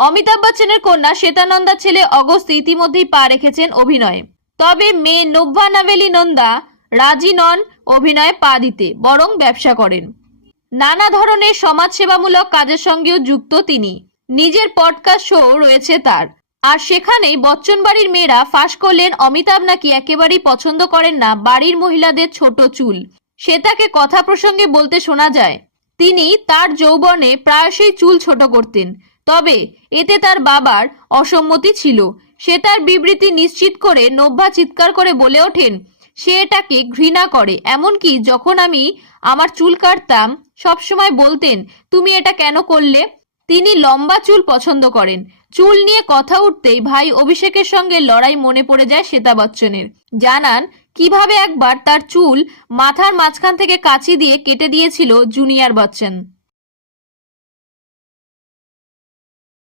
অমিতাভ বচ্চনের কন্যা শ্বেতানন্দার ছেলে অগস্ত ইতিমধ্যেই পা রেখেছেন অভিনয়ে। তবে মেয়ে নভ্যা নাভেলি নন্দা রাজি নন অভিনয়ে পা দিতে, বরং ব্যবসা করেন। নানা ধরনের সমাজসেবামূলক কাজের সঙ্গেও যুক্ত তিনি। নিজের পডকাস্ট শো রয়েছে তার। আর সেখানেই বচ্চন বাড়ির মেয়েরা ফাঁস করলেন অমিতাভ নাকি একেবারেই পছন্দ করেন না বাড়ির মহিলাদের ছোট চুল। সে তাকে কথা প্রসঙ্গে বলতে শোনা যায় তিনি তার যৌবনে প্রায়শই চুল ছোট করতেন, তবে এতে তার বাবার অসম্মতি ছিল। সে তার বিবৃতি নিশ্চিত করে নভ্যা চিৎকার করে বলে ওঠেন সে এটাকে ঘৃণা করে। এমনকি যখন আমি আমার চুল কাটতাম সবসময় বলতেন তুমি এটা কেন করলে। তিনি লম্বা চুল পছন্দ করেন। চুল নিয়ে কথা উঠতেই ভাই অভিষেকের সঙ্গে লড়াই মনে পড়ে যায় শ্বেতা বচ্চনের। জানান কিভাবে একবার তার চুল মাথার মাঝখান থেকে কাঁচি দিয়ে কেটে দিয়েছিল জুনিয়র বচ্চন।